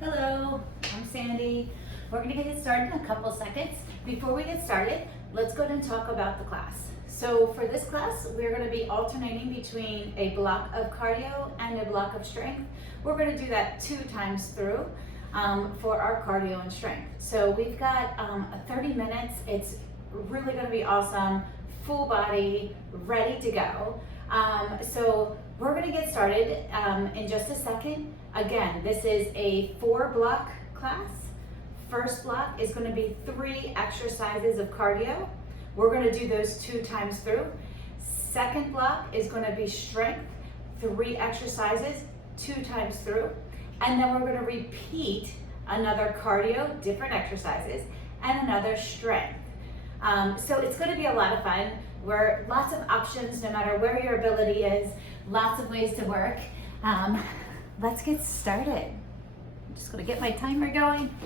Hello, I'm Sandy. We're going to get started in a couple seconds. Before we get started, let's go ahead and talk about the class. So for this class, we're going to be alternating between a block of cardio and a block of strength. We're going to do that 2 times through for our cardio and strength. So we've got 30 minutes. It's really going to be awesome, full body, ready to go. So we're going to get started in just a second. Again, this is a 4-block class. First block is going to be 3 exercises of cardio. We're going to do those 2 times through. Second block is going to be strength, 3 exercises, 2 times through. And then we're going to repeat another cardio, different exercises, and another strength. So it's going to be a lot of fun. We're lots of options, no matter where your ability is, lots of ways to work. Let's get started. I'm just going to get my timer going.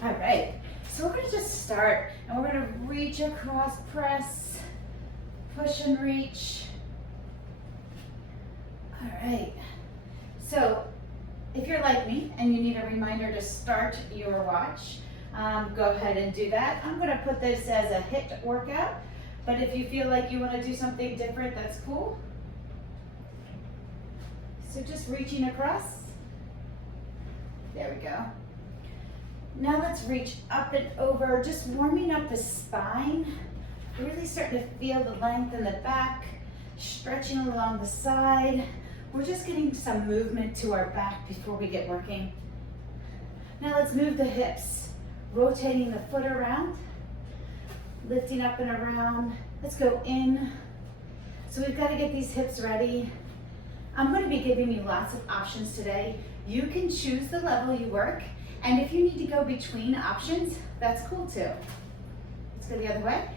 All right, so we're going to just start, and we're going to reach across, press, push and reach. All right, so if you're like me and you need a reminder to start your watch, go ahead and do that. I'm going to put this as a HIIT workout, but if you feel like you want to do something different, that's cool. So just reaching across. There we go. Now let's reach up and over, just warming up the spine. Really starting to feel the length in the back, stretching along the side. We're just getting some movement to our back before we get working. Now let's move the hips, rotating the foot around, lifting up and around. Let's go in. So we've got to get these hips ready. I'm going to be giving you lots of options today. You can choose the level you work, and if you need to go between options, that's cool too. Let's go the other way.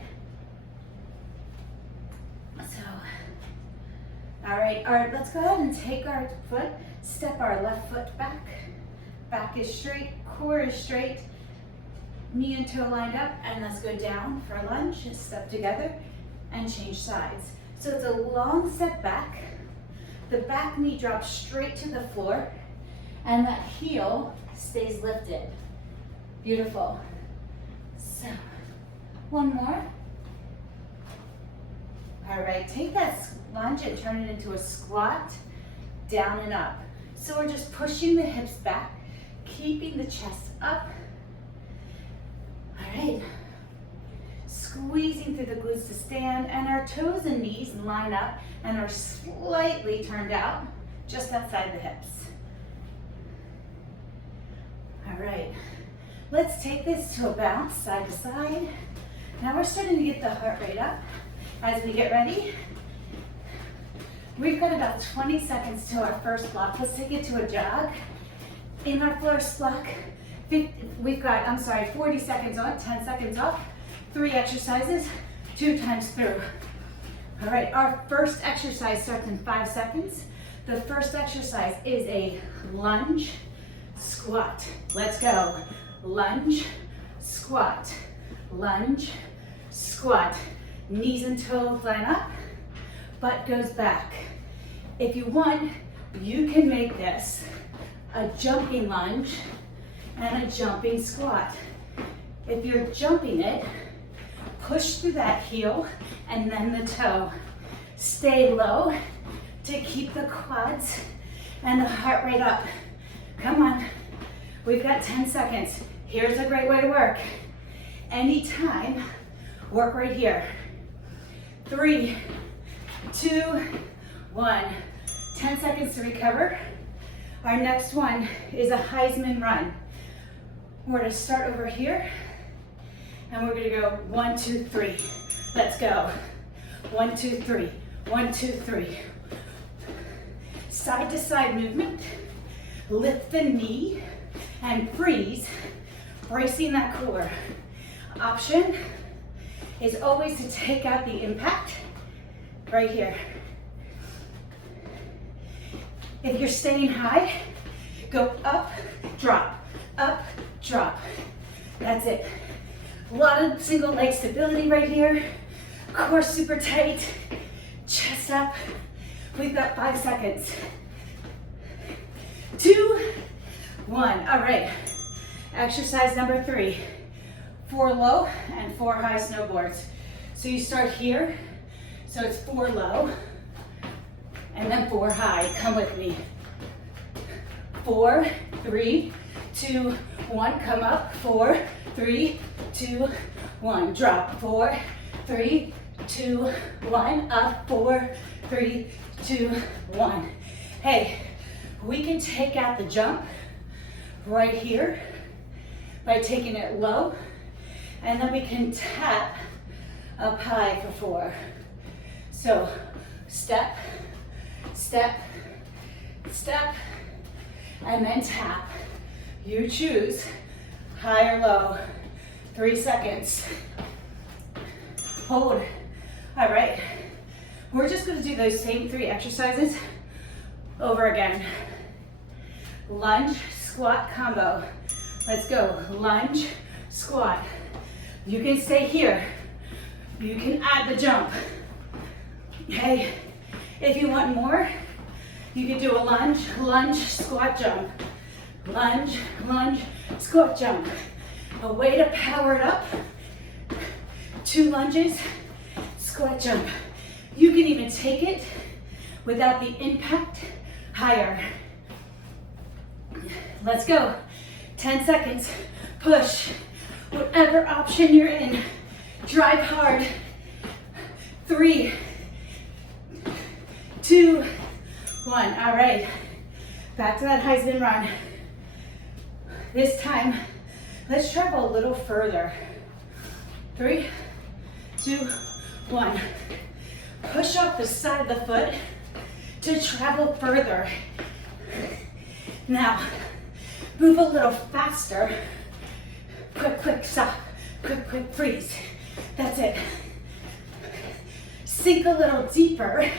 So, all right, let's go ahead and take our foot, step our left foot back. Back is straight, core is straight, knee and toe lined up, and let's go down for a lunge. Just step together and change sides. So it's a long step back. The back knee drops straight to the floor, and that heel stays lifted. Beautiful. So, one more. All right, take that lunge and turn it into a squat, down and up. So we're just pushing the hips back, keeping the chest up. All right. Squeezing through the glutes to stand, and our toes and knees line up and are slightly turned out, just outside the hips. All right, let's take this to a bounce, side to side. Now we're starting to get the heart rate up as we get ready. We've got about 20 seconds to our first block. Let's take it to a jog. In our first block, we've got, 40 seconds on, 10 seconds off. 3 exercises, 2 times through. All right, our first exercise starts in 5 seconds. The first exercise is a lunge, squat. Let's go. Lunge, squat, lunge, squat. Knees and toes line up, butt goes back. If you want, you can make this a jumping lunge and a jumping squat. If you're jumping it, push through that heel and then the toe. Stay low to keep the quads and the heart rate up. Come on, we've got 10 seconds. Here's a great way to work. Anytime, work right here. 3, 2, 1. 10 seconds to recover. Our next one is a Heisman run. We're gonna start over here, and we're gonna go 1, 2, 3. Let's go. 1, 2, 3. 1, 2, 3. Side to side movement. Lift the knee and freeze, bracing that core. Option is always to take out the impact right here. If you're staying high, go up, drop, up, drop. That's it. A lot of single leg stability right here. Core super tight, chest up. We've got 5 seconds. 2, 1. All right, exercise number 3. 4 low and 4 high snowboards. So you start here, so it's 4 low, and then 4 high. Come with me. 4, 3, 2, 1. Come up. 4, 3, 2, 1. Drop. 4, 3, 2, 1. Up. 4, 3, 2, 1. Hey, we can take out the jump right here by taking it low, and then we can tap up high for 4. So step, step, step, and then tap. You choose high or low. 3 seconds. Hold. All right. We're just going to do those same 3 exercises over again. Lunge, squat combo. Let's go. Lunge, squat. You can stay here. You can add the jump. Okay. If you want more, you can do a lunge, lunge, squat, jump. Lunge, lunge, squat, jump. A way to power it up. 2 lunges, squat, jump. You can even take it without the impact higher. Let's go. 10 seconds. Push. Whatever option you're in, drive hard. 3, 2, 1. All right. Back to that Heisman run. This time, let's travel a little further. 3, 2, 1. Push off the side of the foot to travel further. Now, move a little faster. Quick, quick, stop. Quick, quick, freeze. That's it. Sink a little deeper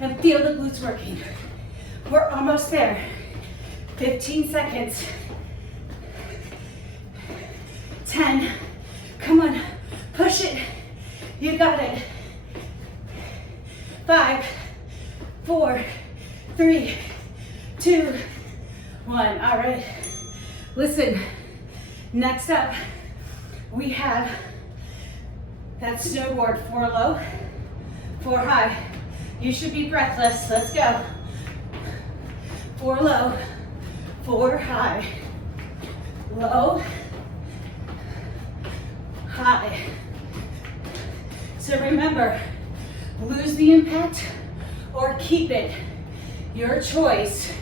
and feel the glutes working. We're almost there. 15 seconds. 10. Come on, push it. You got it. 5, 4, 3, 2, 1. All right. Listen, next up, we have that snowboard. 4 low, 4 high. You should be breathless. Let's go. 4 low, 4 high. Low, high. So remember, lose the impact or keep it. Your choice.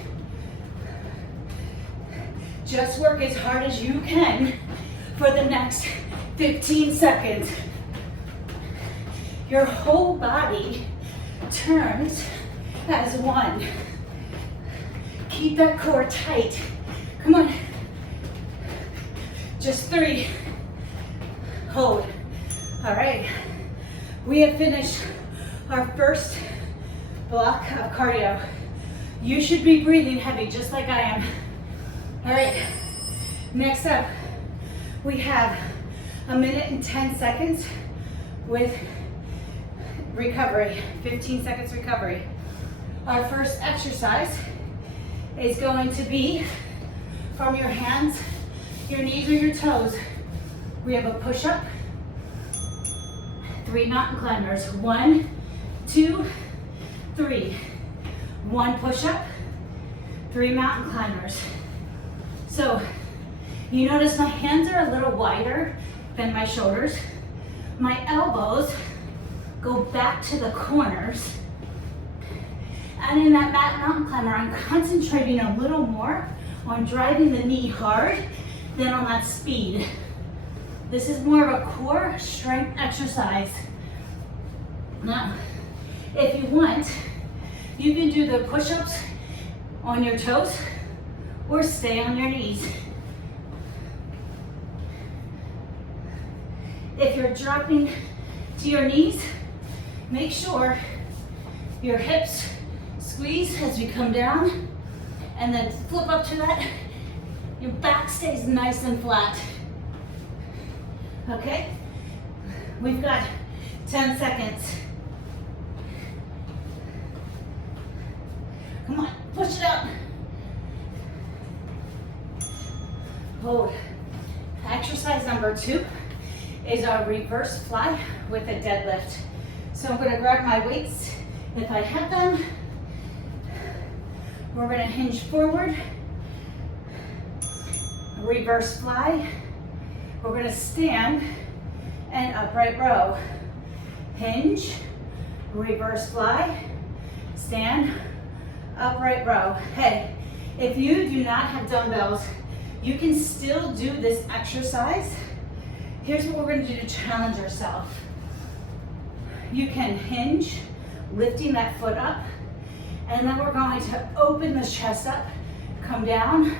Just work as hard as you can for the next 15 seconds. Your whole body turns as one. Keep that core tight. Come on. Just 3. Hold. All right. We have finished our first block of cardio. You should be breathing heavy just like I am. All right. Next up, we have 1 minute and 10 seconds with recovery, 15 seconds recovery. Our first exercise is going to be from your hands, your knees, or your toes. We have a push-up, 3 mountain climbers. 1, 2, 3. 1 push-up, 3 mountain climbers. So you notice my hands are a little wider than my shoulders. My elbows go back to the corners. And in that mountain climber, I'm concentrating a little more on driving the knee hard than on that speed. This is more of a core strength exercise. Now, if you want, you can do the push-ups on your toes or stay on your knees. If you're dropping to your knees, make sure your hips squeeze as we come down, and then flip up to that. Your back stays nice and flat. Okay? We've got 10 seconds. Come on, push it out. hold. Exercise number 2 is our reverse fly with a deadlift. So I'm gonna grab my weights if I have them. We're gonna hinge forward, reverse fly. We're gonna stand and upright row. Hinge, reverse fly, stand, upright row. Hey, if you do not have dumbbells, you can still do this exercise. Here's what we're gonna do to challenge ourselves. You can hinge, lifting that foot up, and then we're going to open the chest up, come down,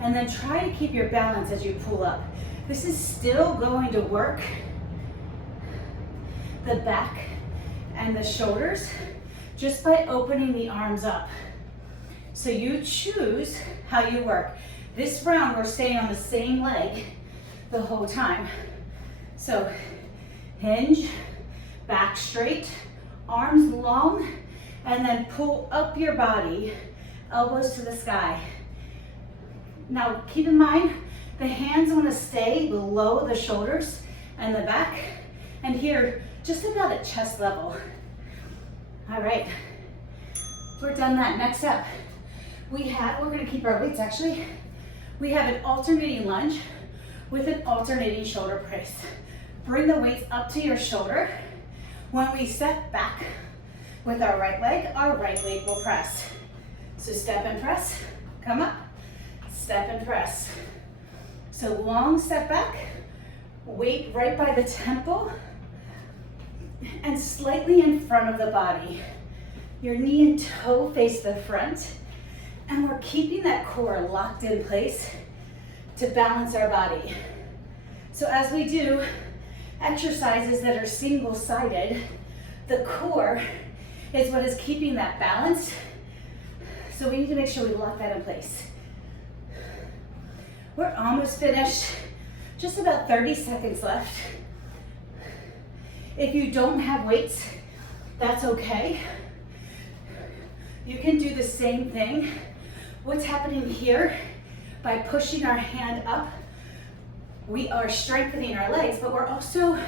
and then try to keep your balance as you pull up. This is still going to work the back and the shoulders just by opening the arms up. So you choose how you work. This round, we're staying on the same leg the whole time. So hinge, back straight, arms long, and then pull up your body, elbows to the sky. Now keep in mind, the hands want to stay below the shoulders and the back, and here, just about at chest level. All right, we're done that. Next up, we're gonna keep our weights actually. We have an alternating lunge with an alternating shoulder press. Bring the weights up to your shoulder. When we step back with our right leg will press. So step and press, come up, step and press. So long step back, weight right by the temple, and slightly in front of the body. Your knee and toe face the front, and we're keeping that core locked in place to balance our body. So as we do exercises that are single-sided, the core is what is keeping that balance. So we need to make sure we lock that in place. We're almost finished, just about 30 seconds left. If you don't have weights, that's okay. You can do the same thing. What's happening here, by pushing our hand up, we are strengthening our legs, but we're also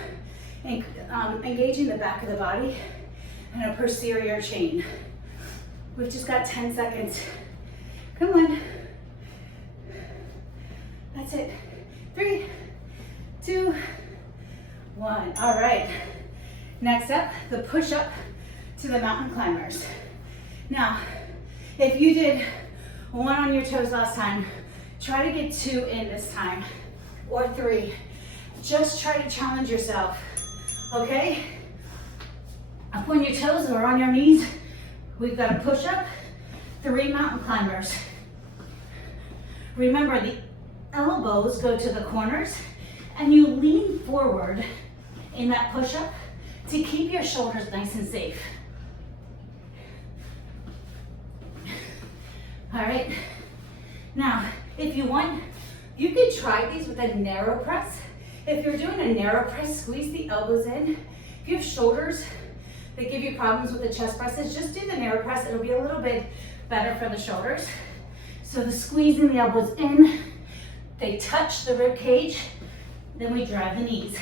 engaging the back of the body and a posterior chain. We've just got 10 seconds. Come on. That's it. 3, 2, 1. All right. Next up, the push-up to the mountain climbers. Now, if you did 1 on your toes last time, try to get 2 in this time, or 3. Just try to challenge yourself, okay? Up on your toes or on your knees. We've got a push-up, 3 mountain climbers. Remember, the elbows go to the corners, and you lean forward in that push-up to keep your shoulders nice and safe. All right, now, if you want, you could try these with a narrow press. If you're doing a narrow press, squeeze the elbows in. If you have shoulders that give you problems with the chest presses, just do the narrow press. It'll be a little bit better for the shoulders. So the squeezing the elbows in, they touch the rib cage, then we drive the knees.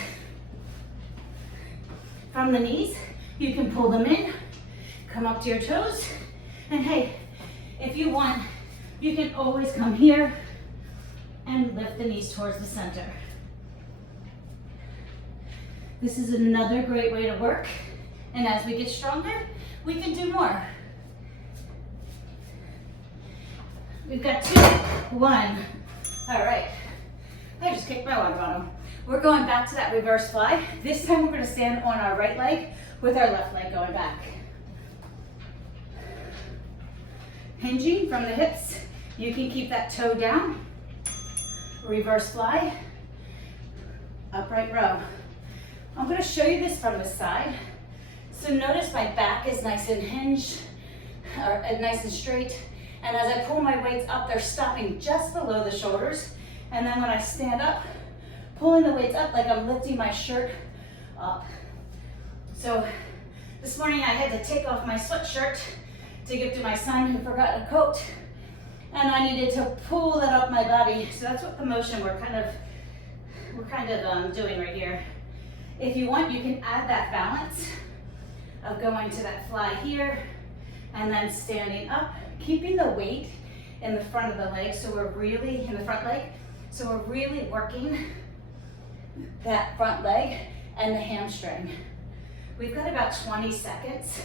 From the knees, you can pull them in, come up to your toes, and hey, if you want, you can always come here and lift the knees towards the center. This is another great way to work, and as we get stronger, we can do more. We've got 2, 1. All right, I just kicked my water bottle. We're going back to that reverse fly. This time we're gonna stand on our right leg with our left leg going back. Hinging from the hips, you can keep that toe down. Reverse fly, upright row. I'm gonna show you this from the side. So notice my back is nice and hinged, or nice and straight. And as I pull my weights up, they're stopping just below the shoulders. And then when I stand up, pulling the weights up like I'm lifting my shirt up. So this morning I had to take off my sweatshirt to give to my son who forgot a coat. and I needed to pull that up my body. So that's what the motion we're kind of doing right here. If you want, you can add that balance of going to that fly here and then standing up, keeping the weight in the front of the leg. So we're really in the front leg. So we're really working that front leg and the hamstring. We've got about 20 seconds.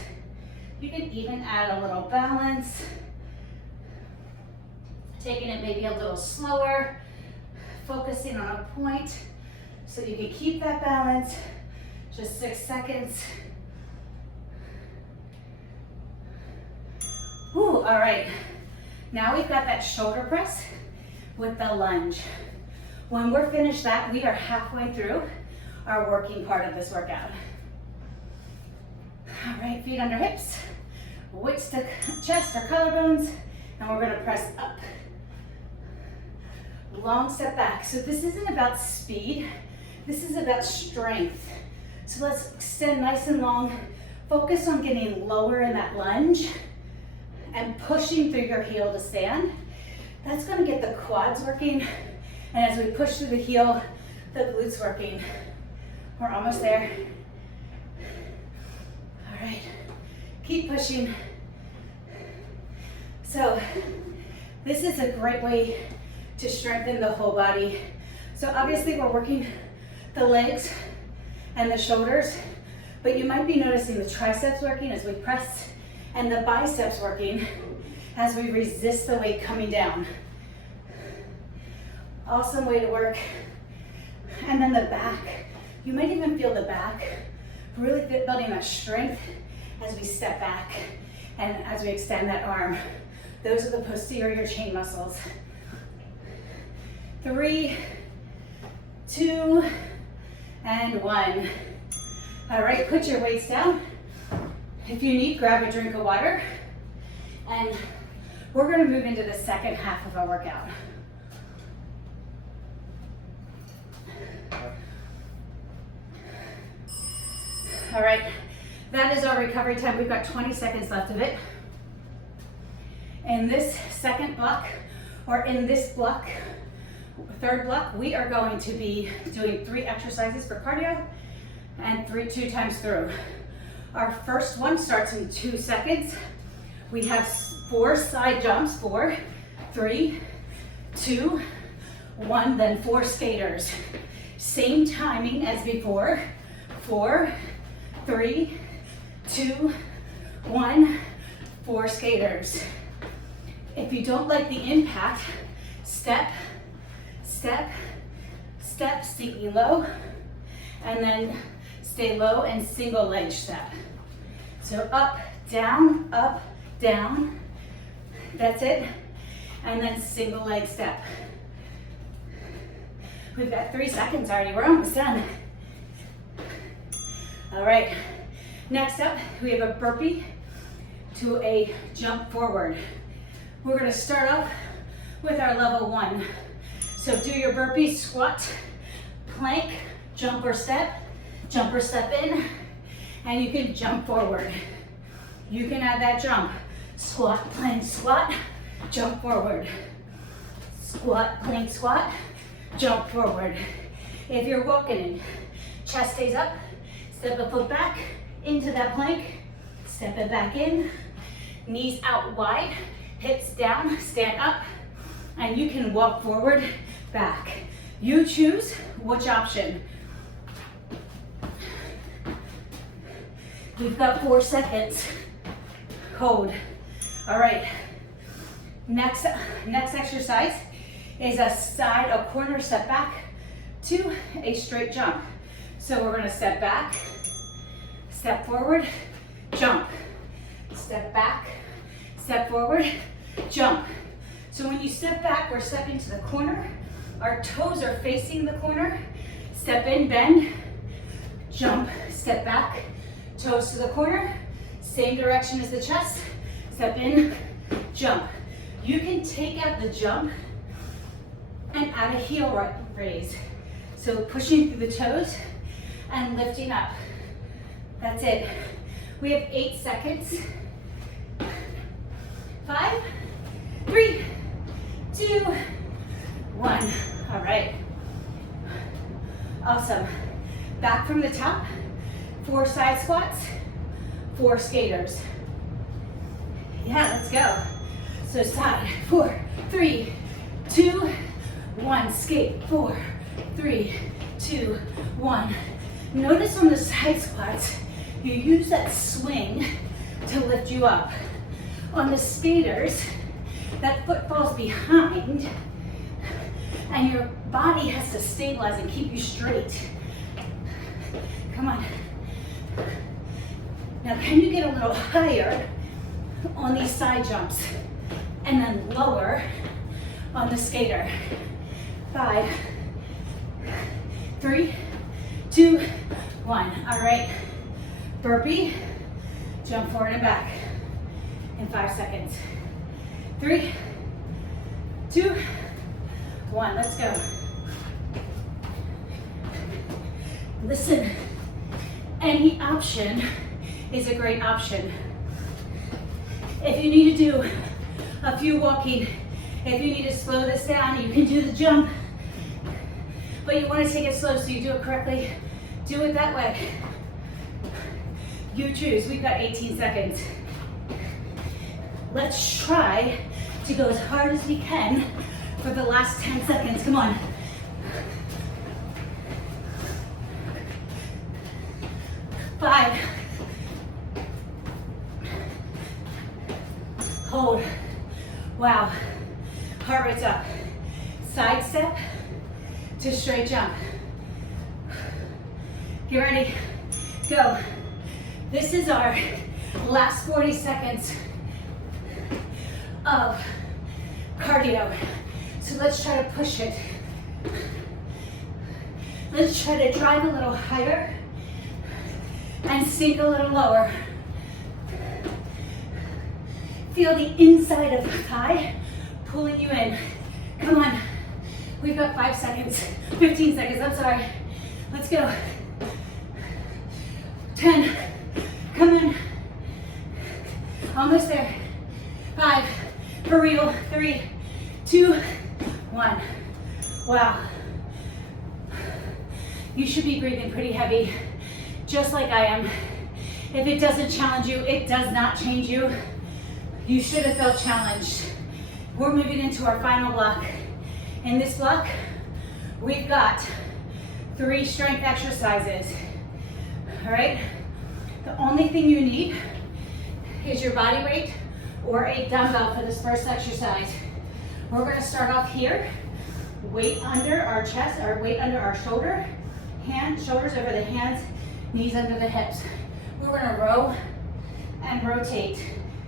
You can even add a little balance, taking it maybe a little slower, focusing on a point so you can keep that balance. Just 6 seconds. Whew, all right. Now we've got that shoulder press with the lunge. When we're finished that, we are halfway through our working part of this workout. All right, feet under hips, weights to chest or collarbones, and we're gonna press up. Long step back. So this isn't about speed, this is about strength. So let's extend nice and long. Focus on getting lower in that lunge and pushing through your heel to stand. That's gonna get the quads working. And as we push through the heel, the glutes working. We're almost there. All right, keep pushing. So this is a great way to strengthen the whole body. So obviously we're working the legs and the shoulders, but you might be noticing the triceps working as we press and the biceps working as we resist the weight coming down. Awesome way to work. And then the back. You might even feel the back really building that strength as we step back and as we extend that arm. Those are the posterior chain muscles. 3, 2, and 1. All right, put your weights down. If you need, grab a drink of water. And we're gonna move into the second half of our workout. All right, that is our recovery time. We've got 20 seconds left of it. In this second block, or in this block, third block, we are going to be doing 3 exercises for cardio and 2 times through. Our first one starts in 2 seconds. We have 4 side jumps, 4, 3, 2, 1, then 4 skaters. Same timing as before, 4, 3, 2, 1, 4 skaters. If you don't like the impact, step, step, step, sinking low, and then stay low and single leg step. So up, down, that's it, and then single leg step. We've got 3 seconds already, we're almost done. All right, next up, we have a burpee to a jump forward. We're gonna start off with our level 1. So do your burpee, squat, plank, jump or step in, and you can jump forward. You can add that jump. Squat, plank, squat, jump forward. Squat, plank, squat, jump forward. If you're walking in, chest stays up, step a foot back into that plank, step it back in, knees out wide, hips down, stand up, and you can walk forward, back. You choose which option. We've got 4 seconds. Hold. All right. Next exercise is a corner step back to a straight jump. So we're gonna step back, step forward, jump. Step back, step forward, jump. So when you step back, we're stepping to the corner. Our toes are facing the corner. Step in, bend, jump, step back, toes to the corner. Same direction as the chest. Step in, jump. You can take out the jump and add a heel raise. So pushing through the toes and lifting up. That's it. We have 8 seconds. 5, 3, 2, 1. All right. Awesome. Back from the top, 4 side squats, 4 skaters. Yeah, let's go. So side, 4, 3, 2, 1. Skate, 4, 3, 2, 1. Notice on the side squats, you use that swing to lift you up. On the skaters, that foot falls behind and your body has to stabilize and keep you straight. Come on. Now, can you get a little higher on these side jumps and then lower on the skater? 5, 3, 2, 1. All right. Burpee, jump forward and back in 5 seconds. 3, 2, 1. Let's go. Listen, any option is a great option. If you need to do a few walking, if you need to slow this down, you can do the jump, but you want to take it slow so you do it correctly, do it that way. You choose. We've got 18 seconds. Let's try to go as hard as we can for the last 10 seconds. Come on. 5. Hold. Wow. Heart rate's up. Side step to straight jump. Get ready. Go. This is our last 40 seconds of cardio. So let's try to push it. Let's try to drive a little higher and sink a little lower. Feel the inside of the thigh pulling you in. Come on. We've got 5 seconds, 15 seconds, I'm sorry. Let's go. 10, come on. Almost there. 5, for real. 3, 2, 1. Wow. You should be breathing pretty heavy, just like I am. If it doesn't challenge you, it does not change you. You should have felt challenged. We're moving into our final block. In this block, we've got 3 strength exercises. All right? The only thing you need is your body weight or a dumbbell for this first exercise. We're gonna start off here. Weight under our chest, or weight under our shoulder. Shoulders over the hands, knees under the hips. We're gonna row and rotate.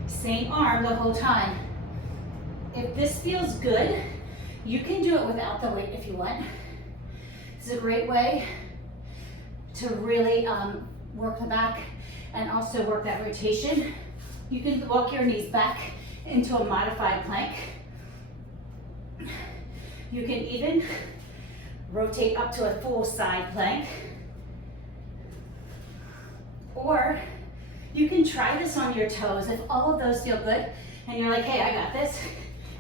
Same arm the whole time. If this feels good, you can do it without the weight if you want. This is a great way to really work the back and also work that rotation. You can walk your knees back into a modified plank. You can even rotate up to a full side plank. Or you can try this on your toes. If all of those feel good and you're like, hey, I got this,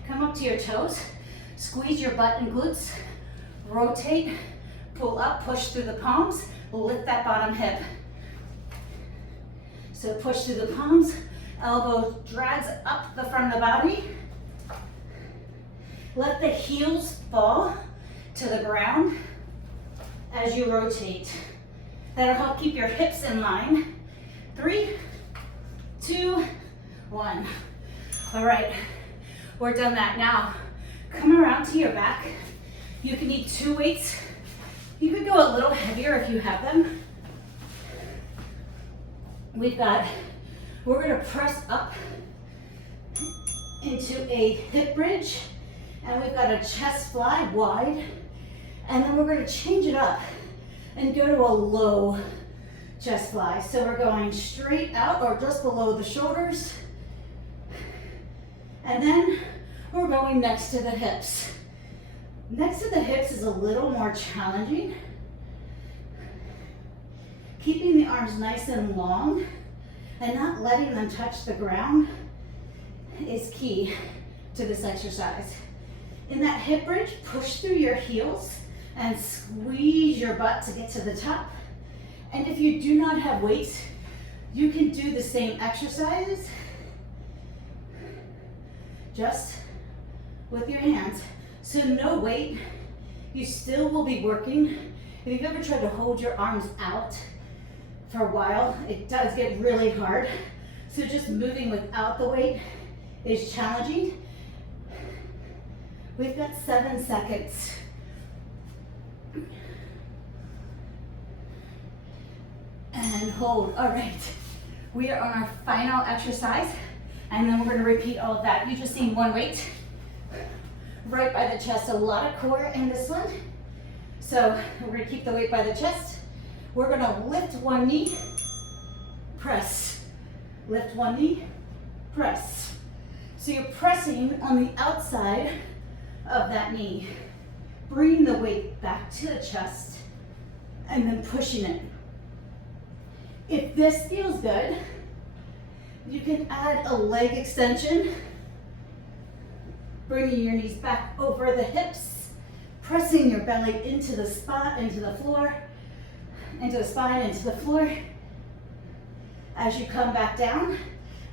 come up to your toes, squeeze your butt and glutes, rotate, pull up, push through the palms, lift that bottom hip. So push through the palms, elbow drags up the front of the body. Let the heels fall to the ground as you rotate. That'll help keep your hips in line. 3, 2, 1. All right, we're done that. Now, come around to your back. You can need 2 weights. You could go a little heavier if you have them. We're gonna press up into a hip bridge, and we've got a chest fly wide, and then we're gonna change it up and go to a low chest fly. So we're going straight out or just below the shoulders, and then we're going next to the hips. Next to the hips is a little more challenging. Keeping the arms nice and long and not letting them touch the ground is key to this exercise. In that hip bridge, push through your heels and squeeze your butt to get to the top. And if you do not have weights, you can do the same exercises just with your hands. So no weight, you still will be working. If you've ever tried to hold your arms out for a while, it does get really hard. So just moving without the weight is challenging. We've got 7 seconds. And hold. All right. We are on our final exercise, and then we're going to repeat all of that. You just need one weight right by the chest. A lot of core in this one. So we're going to keep the weight by the chest. We're going to lift one knee, press. Lift one knee, press. So you're pressing on the outside of that knee. Bring the weight back to the chest and then pushing it. If this feels good, you can add a leg extension, bringing your knees back over the hips, pressing your belly into the spot, into the floor, into the spine, into the floor. As you come back down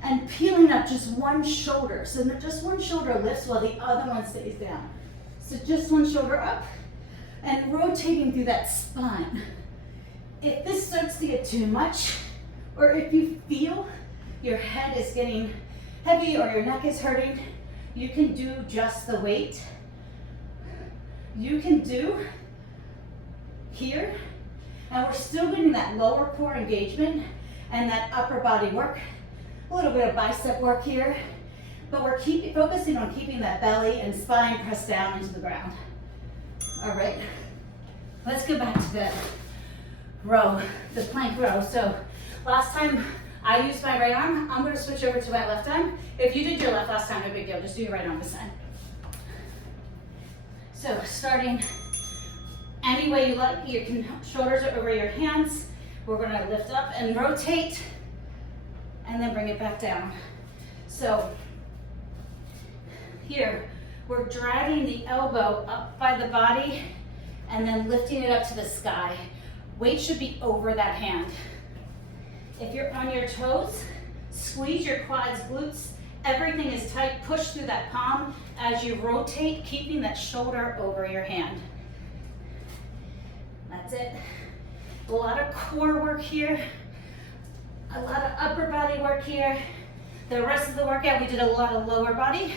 and peeling up just one shoulder. So just one shoulder lifts while the other one stays down. So just one shoulder up and rotating through that spine. If this starts to get too much, or if you feel your head is getting heavy or your neck is hurting, you can do just the weight. You can do here, and we're still getting that lower core engagement and that upper body work. A little bit of bicep work here, but we're focusing on keeping that belly and spine pressed down into the ground. All right, let's go back to the row, the plank row. So last time I used my right arm, I'm gonna switch over to my left arm. If you did your left last time, no big deal, just do your right arm this time. So starting any way you like, shoulders are over your hands. We're gonna lift up and rotate and then bring it back down. So here, we're dragging the elbow up by the body and then lifting it up to the sky. Weight should be over that hand. If you're on your toes, squeeze your quads, glutes, everything is tight. Push through that palm as you rotate, keeping that shoulder over your hand. That's it. A lot of core work here, a lot of upper body work here. The rest of the workout, we did a lot of lower body.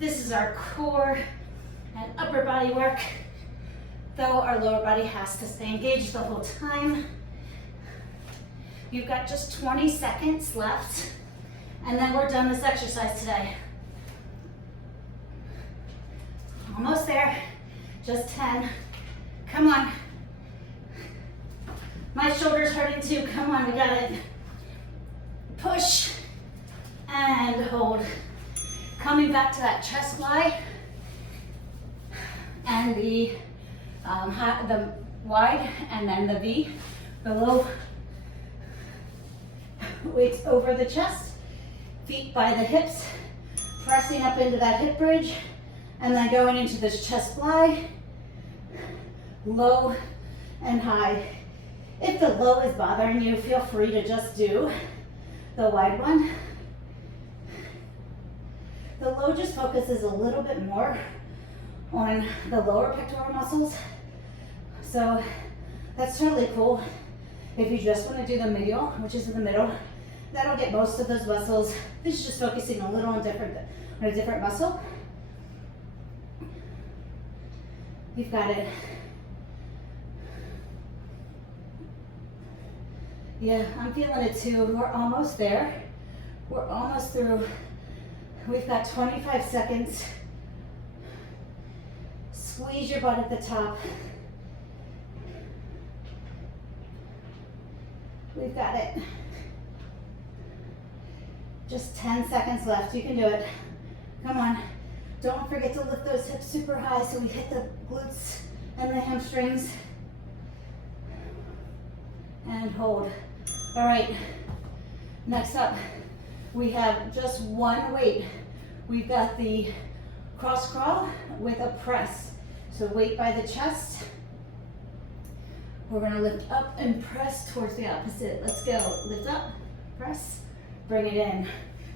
This is our core and upper body work, though our lower body has to stay engaged the whole time. You've got just 20 seconds left, and then we're done this exercise today. Almost there, just 10. Come on. My shoulder's hurting too. Come on, we got it. Push and hold. Coming back to that chest fly and the wide and then the V below. Weights over the chest, feet by the hips, pressing up into that hip bridge, and then going into this chest fly, low and high. If the low is bothering you, feel free to just do the wide one. The low just focuses a little bit more on the lower pectoral muscles. So that's totally cool. If you just want to do the medial, which is in the middle, that'll get most of those muscles. This is just focusing a little on a different muscle. You've got it. Yeah, I'm feeling it too. We're almost there. We're almost through. We've got 25 seconds. Squeeze your butt at the top. We've got it. Just 10 seconds left. You can do it. Come on. Don't forget to lift those hips super high so we hit the glutes and the hamstrings. And hold. All right. Next up, we have just one weight. We've got the cross crawl with a press. So weight by the chest. We're gonna lift up and press towards the opposite. Let's go. Lift up, press, bring it in.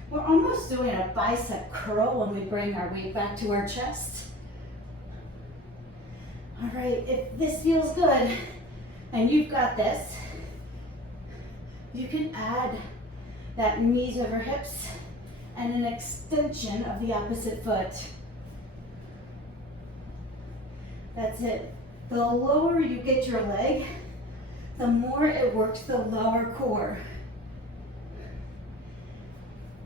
We're almost doing a bicep curl when we bring our weight back to our chest. All right, if this feels good and you've got this, you can add that knees over hips and an extension of the opposite foot. That's it. The lower you get your leg, the more it works the lower core.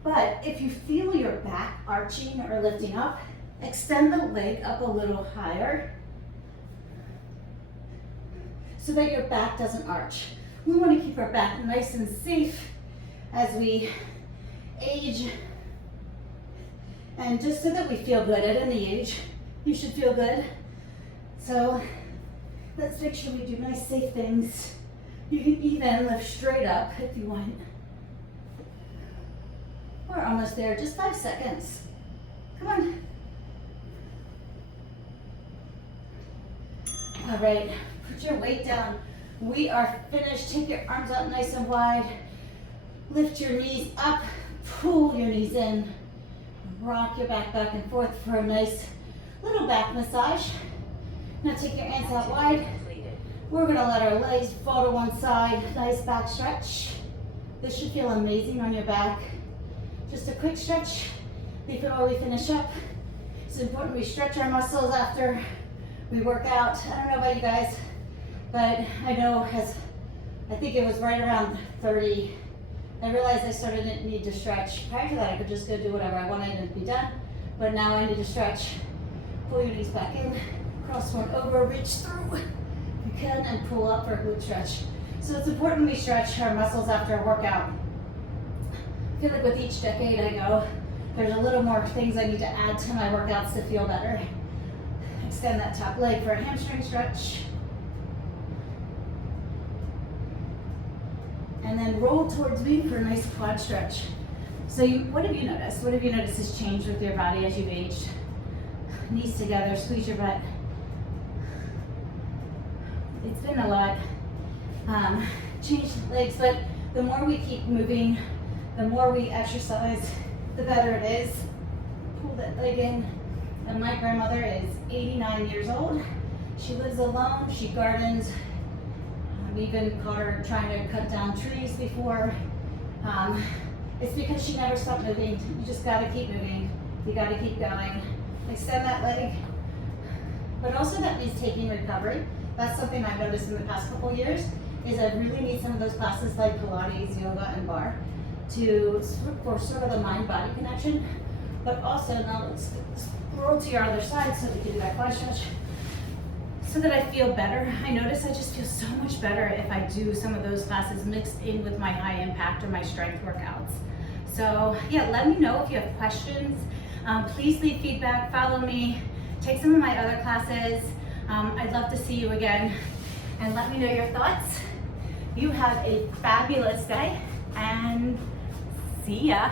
But if you feel your back arching or lifting up, extend the leg up a little higher so that your back doesn't arch. We want to keep our back nice and safe as we age, and just so that we feel good at any age. You should feel good. So let's make sure we do nice, safe things. You can even lift straight up if you want. We're almost there, just 5 seconds. Come on. All right, put your weight down. We are finished. Take your arms out nice and wide. Lift your knees up, pull your knees in. Rock your back and forth for a nice little back massage. Now take your hands out wide. We're gonna let our legs fall to one side. Nice back stretch. This should feel amazing on your back. Just a quick stretch before we finish up. It's important we stretch our muscles after we work out. I don't know about you guys, but I know I think it was right around 30, I realized I started to need to stretch. Prior to that, I could just go do whatever I wanted and be done. But now I need to stretch. Pull your knees back in. Cross one over, reach through if you can, and pull up for a glute stretch. So it's important we stretch our muscles after a workout. I feel like with each decade I go, there's a little more things I need to add to my workouts to feel better. Extend that top leg for a hamstring stretch. And then roll towards me for a nice quad stretch. So what have you noticed? What have you noticed has changed with your body as you've aged? Knees together, squeeze your butt. It's been a lot. Change the legs, but the more we keep moving, the more we exercise, the better it is. Pull that leg in. And my grandmother is 89 years old. She lives alone, she gardens. I've even caught her trying to cut down trees before. It's because she never stopped moving. You just gotta keep moving. You gotta keep going. Extend that leg. But also that means taking recovery. That's something I've noticed in the past couple years, is I really need some of those classes like Pilates, yoga, and bar for sort of the mind-body connection. But also, now let's roll to your other side so we can do that quad stretch. So that I feel better. I notice I just feel so much better if I do some of those classes mixed in with my high impact or my strength workouts. So yeah, let me know if you have questions. Please leave feedback, follow me, take some of my other classes. I'd love to see you again, and let me know your thoughts. You have a fabulous day, and see ya.